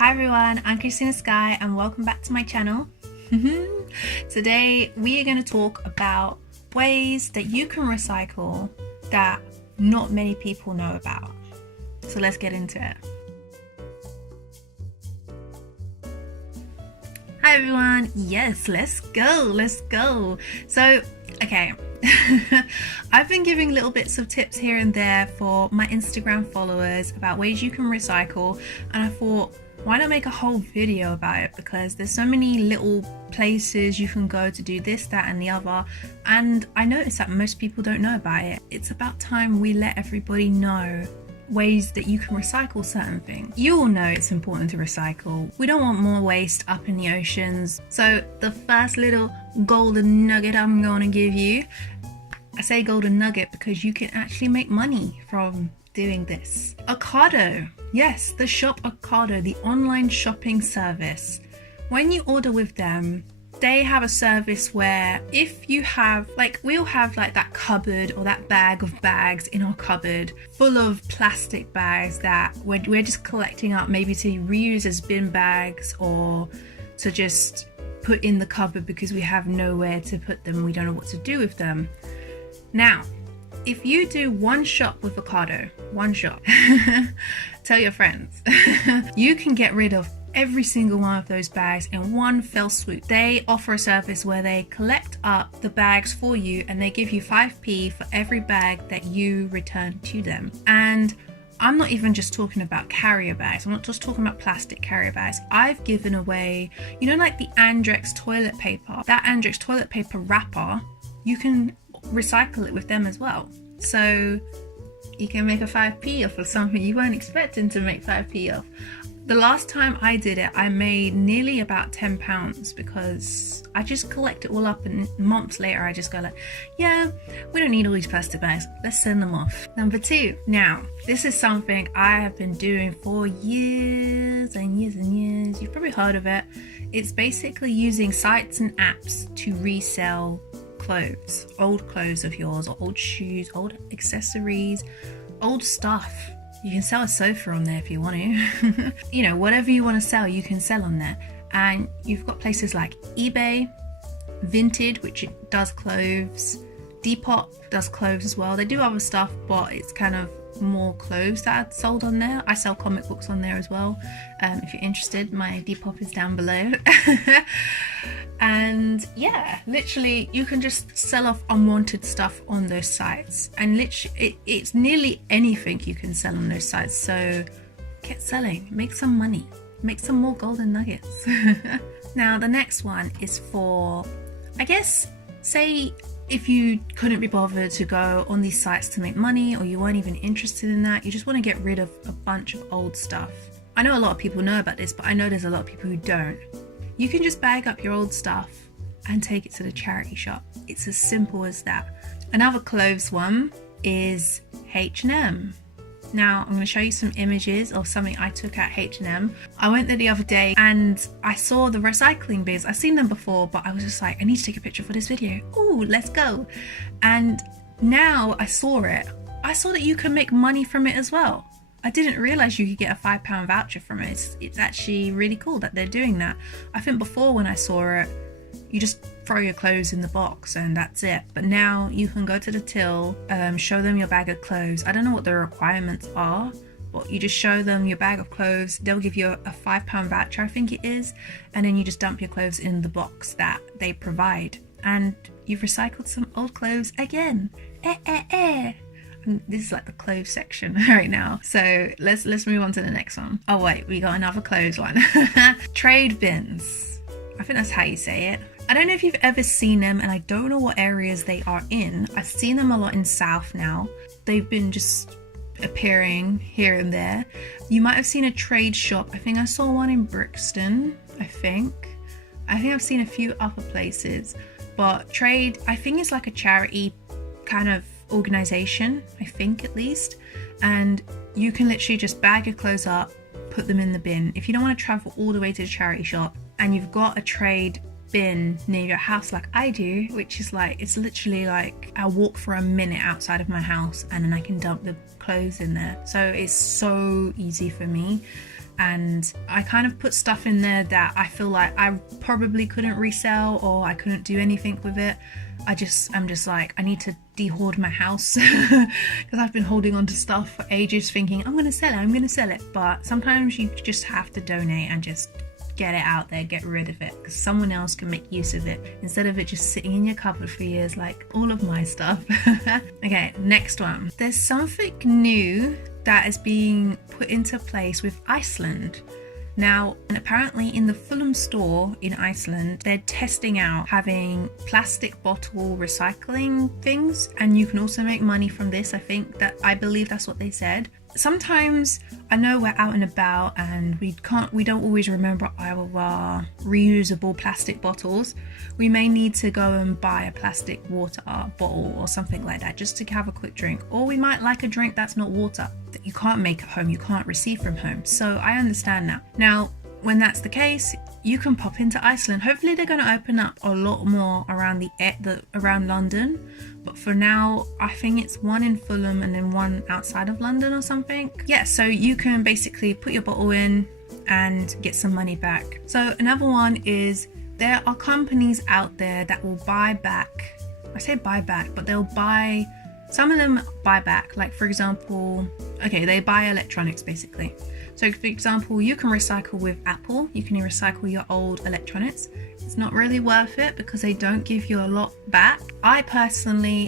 Hi everyone, I'm Christina Sky and welcome back to my channel. Today we are going to talk about ways that you can recycle that not many people know about. So let's get into it. Hi everyone, yes, let's go. So, okay. I've been giving little bits of tips here and there for my Instagram followers about ways you can recycle, and I thought, why not make a whole video about it, because there's so many little places you can go to do this, that and the other, and I noticed that most people don't know about it. It's about time we let everybody know ways that you can recycle certain things. You all know it's important to recycle. We don't want more waste up in the oceans. So the first little golden nugget I'm going to give you, I say golden nugget because you can actually make money from doing this. OCADO. Yes, the shop OCADO, the online shopping service. When you order with them, they have a service where if you have, like, we all have like that cupboard or that bag of bags in our cupboard full of plastic bags that we're just collecting up, maybe to reuse as bin bags or to just put in the cupboard because we have nowhere to put them, we don't know what to do with them. Now, if you do one shop with OCADO, one shop, tell your friends, you can get rid of every single one of those bags in one fell swoop. They offer a service where they collect up the bags for you and they give you 5p for every bag that you return to them. And I'm not even just talking about carrier bags. I'm not just talking about plastic carrier bags. I've given away, you know, like the Andrex toilet paper, that Andrex toilet paper wrapper, you can recycle it with them as well. So you can make a 5p off of something you weren't expecting to make 5p off. The last time I did it, I made nearly about £10 because I just collect it all up, and months later I just go like, yeah, we don't need all these plastic bags, let's send them off. Number 2. Now, this is something I have been doing for years and years and years. You've probably heard of it. It's basically using sites and apps to resell clothes, old clothes of yours, or old shoes, old accessories, old stuff. You can sell a sofa on there if you want to. You know, whatever you want to sell, you can sell on there. And you've got places like eBay, VINTED, which does clothes, DEPOP does clothes as well. They do other stuff, but it's kind of more clothes that are sold on there. I sell comic books on there as well. If you're interested, my Depop is down below. And yeah, literally you can just sell off unwanted stuff on those sites, and literally it's nearly anything you can sell on those sites. So get selling, make some money, make some more golden nuggets. Now the next one is for, I guess, say if you couldn't be bothered to go on these sites to make money, or you weren't even interested in that, you just want to get rid of a bunch of old stuff. I know a lot of people know about this, but I know there's a lot of people who don't. You can just bag up your old stuff and take it to the charity shop. It's as simple as that. Another clothes one is H&M. Now, I'm going to show you some images of something I took at H&M. I went there the other day and I saw the recycling bins. I've seen them before, but I was just like, I need to take a picture for this video. Ooh, let's go. And now I saw it. I saw that you can make money from it as well. I didn't realize you could get a £5 voucher from it. It's actually really cool that they're doing that. I think before, when I saw it, you just throw your clothes in the box and that's it. But now you can go to the till, show them your bag of clothes. I don't know what the requirements are, but you just show them your bag of clothes. They'll give you a £5 voucher, I think it is. And then you just dump your clothes in the box that they provide. And you've recycled some old clothes again. And this is like the clothes section right now. So let's move on to the next one. Oh wait, we got another clothes one. TRAID bins. I think that's how you say it. I don't know if you've ever seen them, and I don't know what areas they are in. I've seen them a lot in South now. They've been just appearing here and there. You might have seen a TRAID shop. I think I saw one in Brixton, I think I've seen a few other places. But TRAID, I think, is like a charity kind of organization, I think, at least. And you can literally just bag your clothes up, put them in the bin. If you don't want to travel all the way to the charity shop and you've got a TRAID bin near your house like I do, which is like, it's literally like I'll walk for a minute outside of my house and then I can dump the clothes in there. So it's so easy for me. and I kind of put stuff in there that I feel like I probably couldn't resell or I couldn't do anything with it. I'm just like, I need to de-hoard my house because I've been holding on to stuff for ages thinking I'm gonna sell it, but sometimes you just have to donate and just get it out there, get rid of it, because someone else can make use of it instead of it just sitting in your cupboard for years like all of my stuff. Okay, next one. There's something new that is being put into place with Iceland. Now, and apparently in the Fulham store in Iceland, they're testing out having plastic bottle recycling things, and you can also make money from this. I believe that's what they said. Sometimes I know we're out and about and we don't always remember our reusable plastic bottles. We may need to go and buy a plastic water bottle or something like that just to have a quick drink, or we might like a drink that's not water that you can't make at home, you can't receive from home. So I understand that. Now, when that's the case, you can pop into Iceland. Hopefully they're going to open up a lot more around around London, but for now I think it's one in Fulham and then one outside of London or something. Yeah, so you can basically put your bottle in and get some money back. So another one is there are companies out there that will buy back, I say buy back, but they'll buy, some of them buy back, like for example, okay, they buy electronics basically. So for example, you can recycle with Apple, you can recycle your old electronics. It's not really worth it because they don't give you a lot back. I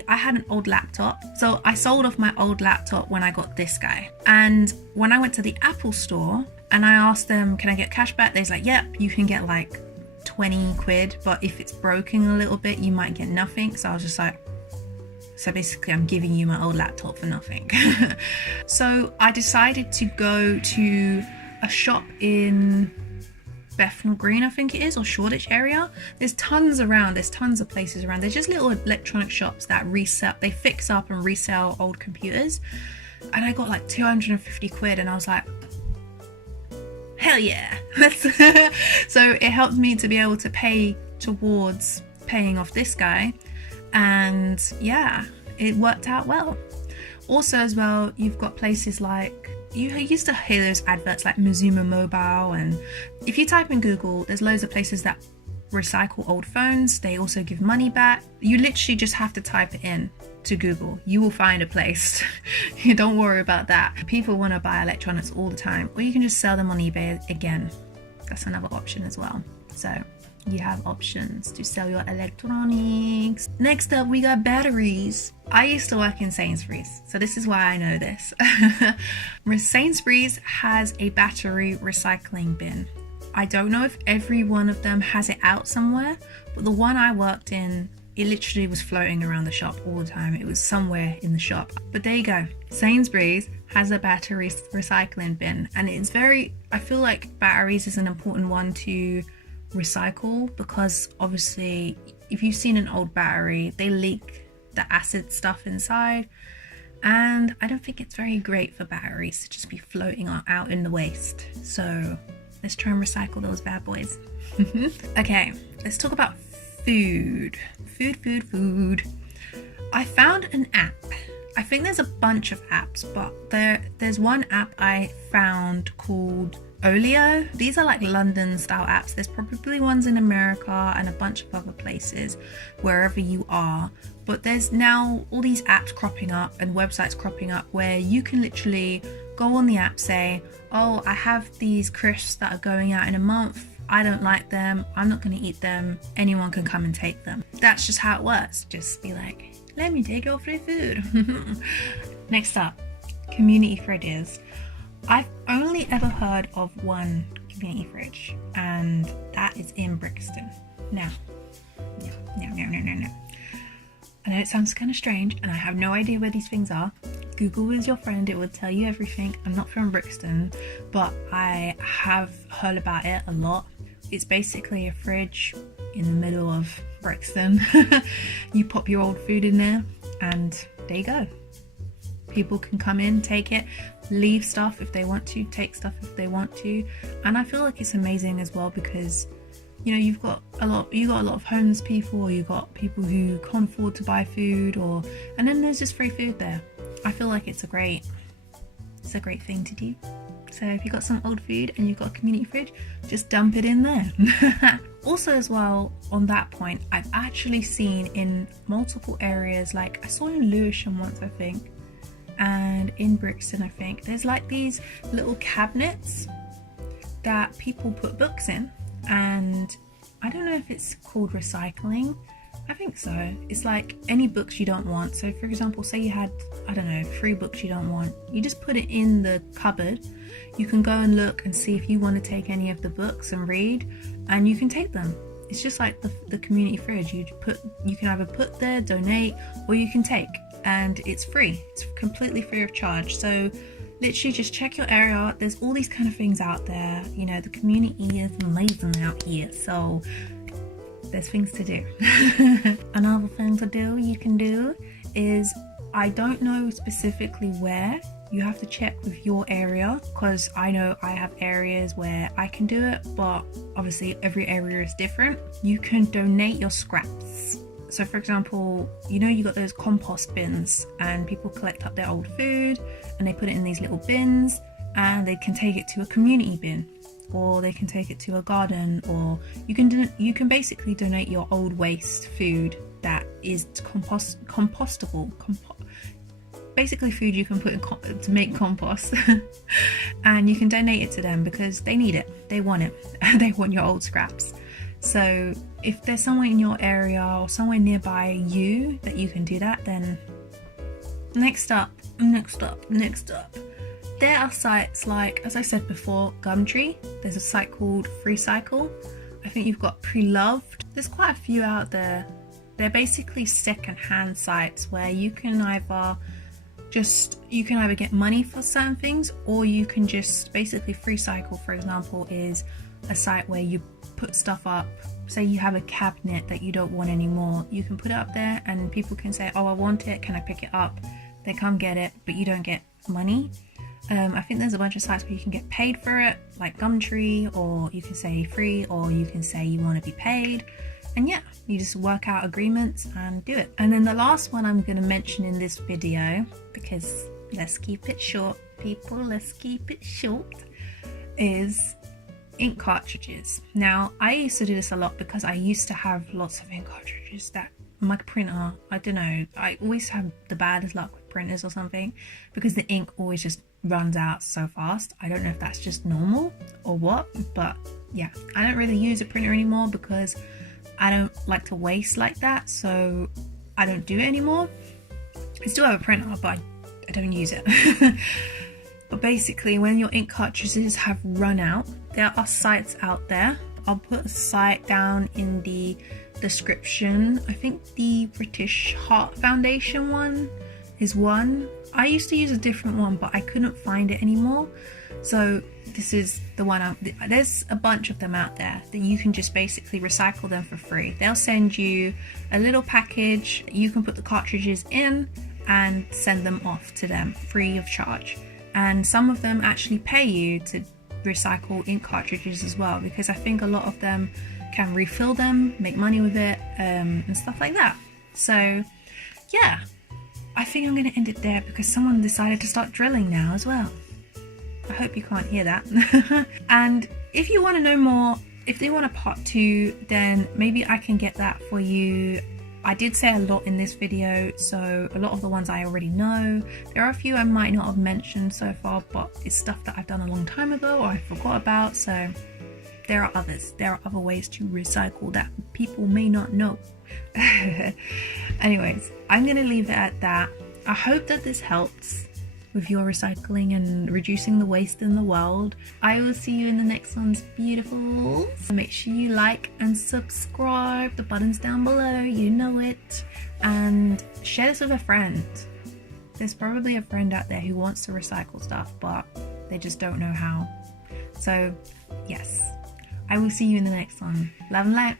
had an old laptop, so I sold off my old laptop when I got this guy. And when I went to the Apple store and I asked them, can I get cash back? They was like, yep, you can get like 20 quid, but if it's broken a little bit, you might get nothing. So I was just like, so basically I'm giving you my old laptop for nothing. So I decided to go to a shop in Bethnal Green, I think it is, or Shoreditch area. There's tons around, there's tons of places around. There's just little electronic shops that resell, they fix up and resell old computers. And I got like 250 quid and I was like, hell yeah. So it helped me to be able to pay towards paying off this guy. And yeah, it worked out well. Also as well, you've got places like, you used to hear those adverts like Mazuma Mobile, and if you type in Google, there's loads of places that recycle old phones. They also give money back. You literally just have to type it in to Google. You will find a place. Don't worry about that. People want to buy electronics all the time, or you can just sell them on eBay again. That's another option as well. So you have options to sell your electronics. Next up, we got batteries. I used to work in Sainsbury's, so this is why I know this. Sainsbury's has a battery recycling bin. I don't know if every one of them has it out somewhere, but the one I worked in, it literally was floating around the shop all the time. It was somewhere in the shop. But there you go. Sainsbury's has a battery recycling bin, and it's I feel like batteries is an important one to recycle, because obviously if you've seen an old battery, they leak the acid stuff inside, and I don't think it's very great for batteries to just be floating out in the waste. So let's try and recycle those bad boys. Okay, let's talk about food. I found an app. I think there's a bunch of apps, but there's one app I found called OLIO. These are like London style apps. There's probably ones in America and a bunch of other places wherever you are, but there's now all these apps cropping up and websites cropping up where you can literally go on the app, say, oh, I have these crisps that are going out in a month, I don't like them, I'm not going to eat them, anyone can come and take them. That's just how it works. Just be like, let me take your free food. Next up, community fridges. I've only ever heard of one community fridge, and that is in Brixton. Now, no. I know it sounds kind of strange, and I have no idea where these things are. Google is your friend, it will tell you everything. I'm not from Brixton, but I have heard about it a lot. It's basically a fridge in the middle of Brixton. You pop your old food in there, and there you go. People can come in, take it, leave stuff if they want to, take stuff if they want to. And I feel like it's amazing as well because, you know, you got a lot of homeless people, or you got people who can't afford to buy food, and then there's just free food there. I feel like it's a great thing to do. So if you've got some old food and you've got a community fridge, just dump it in there. Also as well, on that point, I've actually seen in multiple areas, like I saw in Lewisham once I think, and in Brixton I think, there's like these little cabinets that people put books in, and I don't know if it's called recycling. I think so. It's like any books you don't want. So for example, say you had, I don't know, 3 books you don't want. You just put it in the cupboard. You can go and look and see if you want to take any of the books and read, and you can take them. It's just like the community fridge. You can either put there, donate, or you can take, and it's free. It's completely free of charge. So literally just check your area. There's all these kind of things out there. You know, the community is amazing out here. So there's things to do. Another thing to do, you can do is, I don't know specifically where, you have to check with your area, because I know I have areas where I can do it, but obviously every area is different. You can donate your scraps. So for example, you know, you got those compost bins and people collect up their old food and they put it in these little bins, and they can take it to a community bin, or they can take it to a garden, or you can basically donate your old waste food that is compostable, basically food you can put in to make compost. And you can donate it to them because they need it, they want it, they want your old scraps. So if there's somewhere in your area or somewhere nearby you that you can do that, then next up, there are sites like, as I said before, Gumtree. There's a site called FREECYCLE. I think you've got Pre-Loved. There's quite a few out there. They're basically second-hand sites where you can either get money for certain things, or you can just basically FREECYCLE, for example, is a site where you put stuff up. Say you have a cabinet that you don't want anymore, you can put it up there and people can say, oh, I want it, can I pick it up? They come get it, but you don't get money. I think there's a bunch of sites where you can get paid for it, like Gumtree, or you can say free, or you can say you want to be paid. And yeah, you just work out agreements and do it. And then the last one I'm going to mention in this video, because let's keep it short, people, let's keep it short, is ink cartridges. Now, I used to do this a lot because I used to have lots of ink cartridges that my printer, I don't know, I always have the baddest luck with printers or something, because the ink always just runs out so fast. I don't know if that's just normal or what, but yeah, I don't really use a printer anymore because I don't like to waste like that, so I don't do it anymore. I still have a printer, but I don't use it. But basically, when your ink cartridges have run out, there are sites out there. I'll put a site down in the description. I think the British Heart Foundation one is one. I used to use a different one, but I couldn't find it anymore. So this is the one. There's a bunch of them out there that you can just basically recycle them for free. They'll send you a little package. You can put the cartridges in and send them off to them free of charge. And some of them actually pay you to recycle ink cartridges as well, because I think a lot of them can refill them, make money with it, and stuff like that. So yeah, I think I'm going to end it there because someone decided to start drilling now as well. I hope you can't hear that. And if you want to know more, if they want a part 2, then maybe I can get that for you. I did say a lot in this video, so a lot of the ones I already know. There are a few I might not have mentioned so far, but it's stuff that I've done a long time ago or I forgot about, so there are others. There are other ways to recycle that people may not know. Anyways, I'm going to leave it at that. I hope that this helps with your recycling and reducing the waste in the world. I will see you in the next one's beautiful. So make sure you like and subscribe. The button's down below, you know it. And share this with a friend. There's probably a friend out there who wants to recycle stuff, but they just don't know how. So yes, I will see you in the next one. Love and light.